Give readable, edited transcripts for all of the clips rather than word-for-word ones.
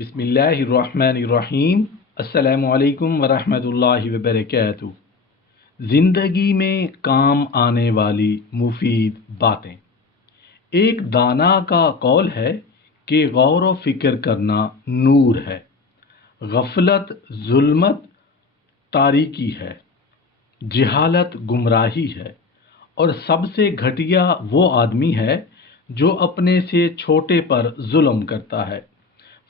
बिस्मिल्लाहिर्रहमानिर्रहीम। अस्सलामु अलैकुम वरहमतुल्लाहि वबरकातुहू। ज़िंदगी में काम आने वाली मुफीद बातें। एक दाना का कौल है कि गौर व फिक्र करना नूर है, गफलत जुल्मत तारीकी है, जहालत गुमराही है, और सबसे घटिया वो आदमी है जो अपने से छोटे पर जुल्म करता है।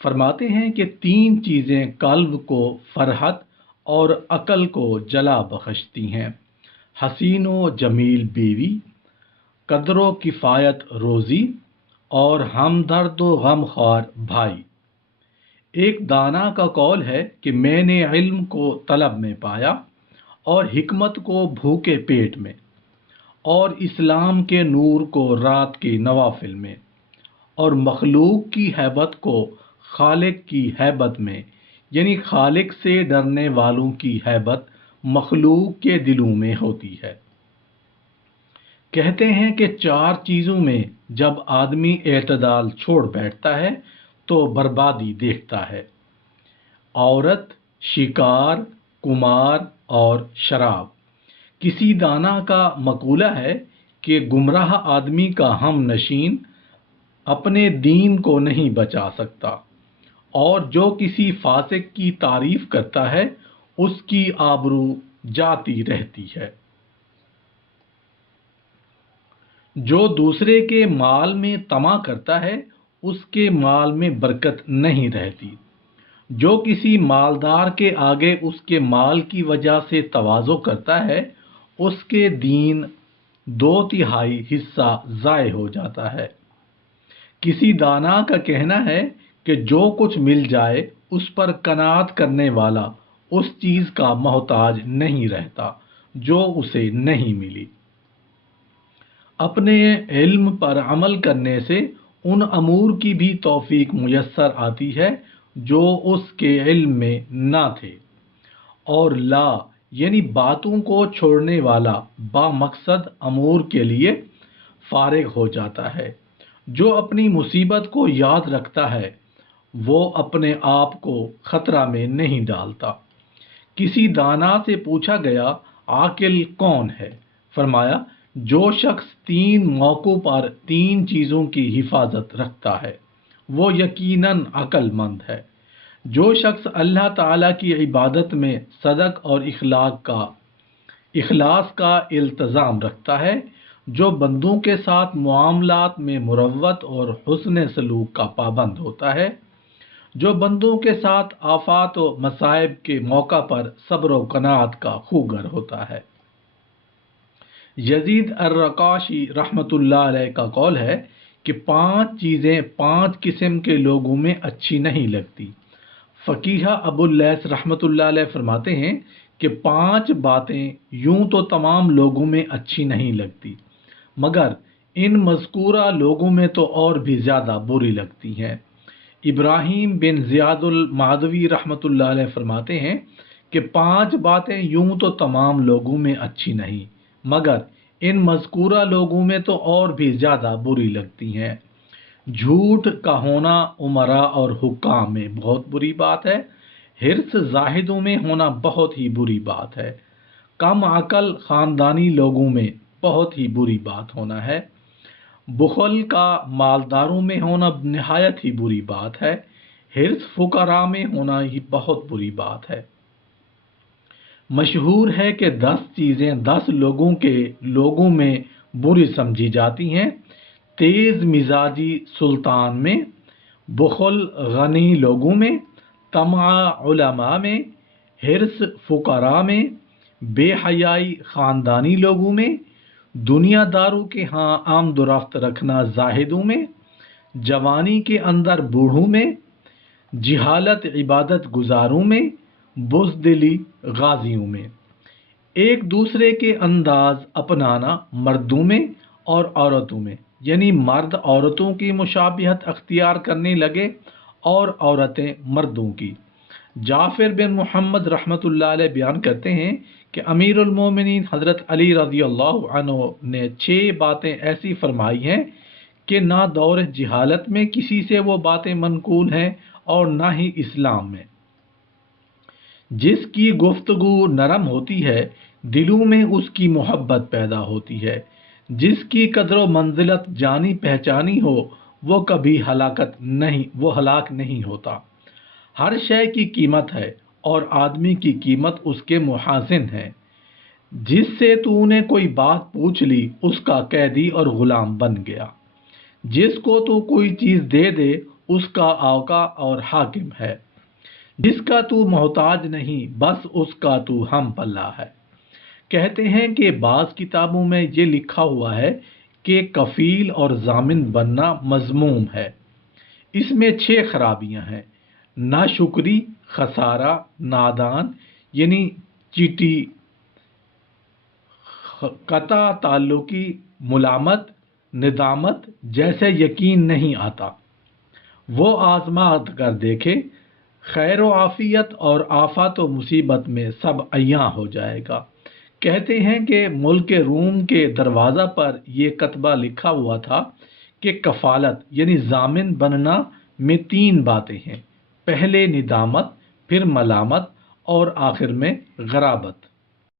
फरमाते हैं कि तीन चीज़ें कल्ब को फरहत और अकल को जला बख्शती हैं: हसीन व जमील बीवी, कदर व किफ़ायत रोज़ी, और हमदर्द व गमख्वार भाई। एक दाना का कौल है कि मैंने इल्म को तलब में पाया और हिकमत को भूखे पेट में, और इस्लाम के नूर को रात के नवाफिल में, और मखलूक की हैबत को खालिक की हैबत में, यानी खालिक से डरने वालों की हैबत मखलूक के दिलों में होती है। कहते हैं कि चार चीज़ों में जब आदमी एतदाल छोड़ बैठता है तो बर्बादी देखता है: औरत, शिकार, कुमार और शराब। किसी दाना का मकूला है कि गुमराह आदमी का हम नशीन अपने दीन को नहीं बचा सकता, और जो किसी फासिक की तारीफ करता है उसकी आबरू जाती रहती है। जो दूसरे के माल में तमा करता है उसके माल में बरकत नहीं रहती। जो किसी मालदार के आगे उसके माल की वजह से तवाज़ो करता है उसके दीन 2/3 हिस्सा ज़ाय हो जाता है। किसी दाना का कहना है कि जो कुछ मिल जाए उस पर कनात करने वाला उस चीज़ का मोहताज नहीं रहता जो उसे नहीं मिली। अपने इल्म पर अमल करने से उन अमूर की भी तौफीक मुयस्सर आती है जो उसके इल्म में ना थे, और ला यानी बातों को छोड़ने वाला बामकसद अमूर के लिए फारिग हो जाता है। जो अपनी मुसीबत को याद रखता है वो अपने आप को खतरा में नहीं डालता। किसी दाना से पूछा गया, आकिल कौन है? फरमाया, जो शख्स 3 मौक़ों पर 3 चीज़ों की हिफाजत रखता है वो यकीनन अक्लमंद है। जो शख्स अल्लाह ताला की इबादत में सदक और इखलास का इल्तज़ाम रखता है, जो बंदों के साथ मुआमलात में मुरव्वत और हुस्न सलूक का पाबंद होता है, जो बंदों के साथ आफात व मसाइब के मौका पर सब्र व कनात का खूगर होता है। यजीद अर्रकाशी रहमतुल्लाह अलैह का कौल है कि 5 चीज़ें 5 किस्म के लोगों में अच्छी नहीं लगती। फ़कीहा अबुल लैस रहमतुल्लाह अलैह फरमाते हैं कि 5 बातें यूं तो तमाम लोगों में अच्छी नहीं लगती, मगर इन मज़कूरा लोगों में तो और भी ज़्यादा बुरी लगती हैं। इब्राहीम बिन ज़ियादुल मादवी रहमतुल्लाह अलैह फरमाते हैं कि 5 बातें यूं तो तमाम लोगों में अच्छी नहीं, मगर इन मज़कूरा लोगों में तो और भी ज़्यादा बुरी लगती हैं। झूठ का होना उमरा और हुक्काम में बहुत बुरी बात है। हिर्स जाहिदों में होना बहुत ही बुरी बात है। कम अकल ख़ानदानी लोगों में बहुत ही बुरी बात होना है। बुखल का मालदारों में होना निहायत ही बुरी बात है। हिर्स फुकरा में होना ही बहुत बुरी बात है। मशहूर है कि 10 चीज़ें 10 लोगों में बुरी समझी जाती हैं: तेज़ मिजाजी सुल्तान में, बुखल गनी लोगों में, तमा उलमा में, हिर्स फुकरा में, बेहयाई ख़ानदानी लोगों में, दुनियादारों के यहाँ आमदोरफ्त रखना जाहिदों में, जवानी के अंदर बूढ़ों में, जिहालत इबादत गुजारों में, बुज़दिली गाजियों में। एक दूसरे के अंदाज अपनाना मर्दों में और औरतों में, यानी मर्द औरतों की मुशाबिहत अख्तियार करने लगे और औरतें मर्दों की। जाफिर बिन मोहम्मद रहमतुल्लाह अलैह बयान करते हैं कि अमीरुल मोमिनीन हज़रत अली रज़ियल्लाहु अन्हु ने 6 बातें ऐसी फरमाई हैं कि ना दौर जिहालत में किसी से वो बातें मनकूल हैं اور نہ ہی اسلام میں۔ جس کی گفتگو نرم ہوتی ہے دلوں میں اس کی محبت پیدا ہوتی ہے۔ جس کی قدر و منزلت جانی پہچانی ہو وہ کبھی ہلاک نہیں ہوتا۔ ہر شے کی قیمت ہے اور آدمی کی قیمت اس کے محاسن ہے۔ جس سے تو نے کوئی بات پوچھ لی اس کا قیدی اور غلام بن گیا۔ جس کو تو کوئی چیز دے دے اس کا آقا اور حاکم ہے۔ جس کا تو محتاج نہیں بس اس کا تو ہم پلہ ہے۔ کہتے ہیں کہ بعض کتابوں میں یہ لکھا ہوا ہے کہ کفیل اور ضامن بننا مذموم ہے۔ اس میں 6 خرابیاں ہیں: ناشکری، خسارہ، نادان یعنی چیٹی، قطع تعلقی، ملامت، ندامت جیسے یقین نہیں آتا۔ وہ آزما کر دیکھے، خیر و عافیت اور آفات و مصیبت میں سب عیاں ہو جائے گا۔ کہتے ہیں کہ ملک روم کے دروازہ پر یہ کتبہ لکھا ہوا تھا کہ کفالت یعنی ضامن بننا میں 3 باتیں ہیں: پہلے ندامت، پھر ملامت اور آخر میں غرابت۔